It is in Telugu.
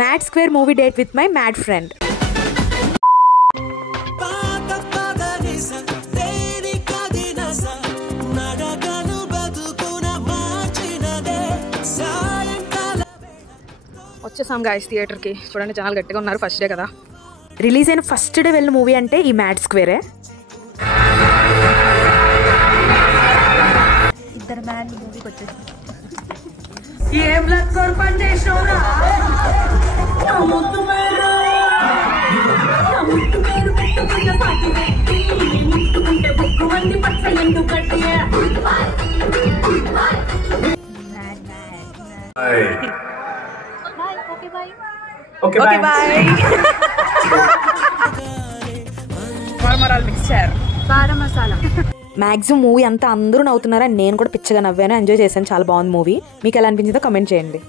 Mad Square movie date with my mad friend. వచ్చేసాం గాయ్స్ థియేటర్కి. చూడండి చాలా గట్టిగా ఉన్నారు, ఫస్ట్ డే కదా. రిలీజ్ అయిన ఫస్ట్ డే వెళ్ళిన మూవీ అంటే ఈ మ్యాడ్ స్క్వేరే. ఇద్దరు మ్యాన్ మూవీకి వచ్చేసాం. ఏం లక్కర్ పని చేసినవురా? Okay bye. మరమరాలు మిక్స్చర్, కారం మసాలా. మ్యాక్సిమం మూవీ అంతా అందరూ నవ్వుతున్నారని నేను కూడా పిచ్చగా నవ్వాను, ఎంజాయ్ చేశాను. చాలా బాగుంది మూవీ. మీకు ఎలా అనిపించిందో కమెంట్ చేయండి.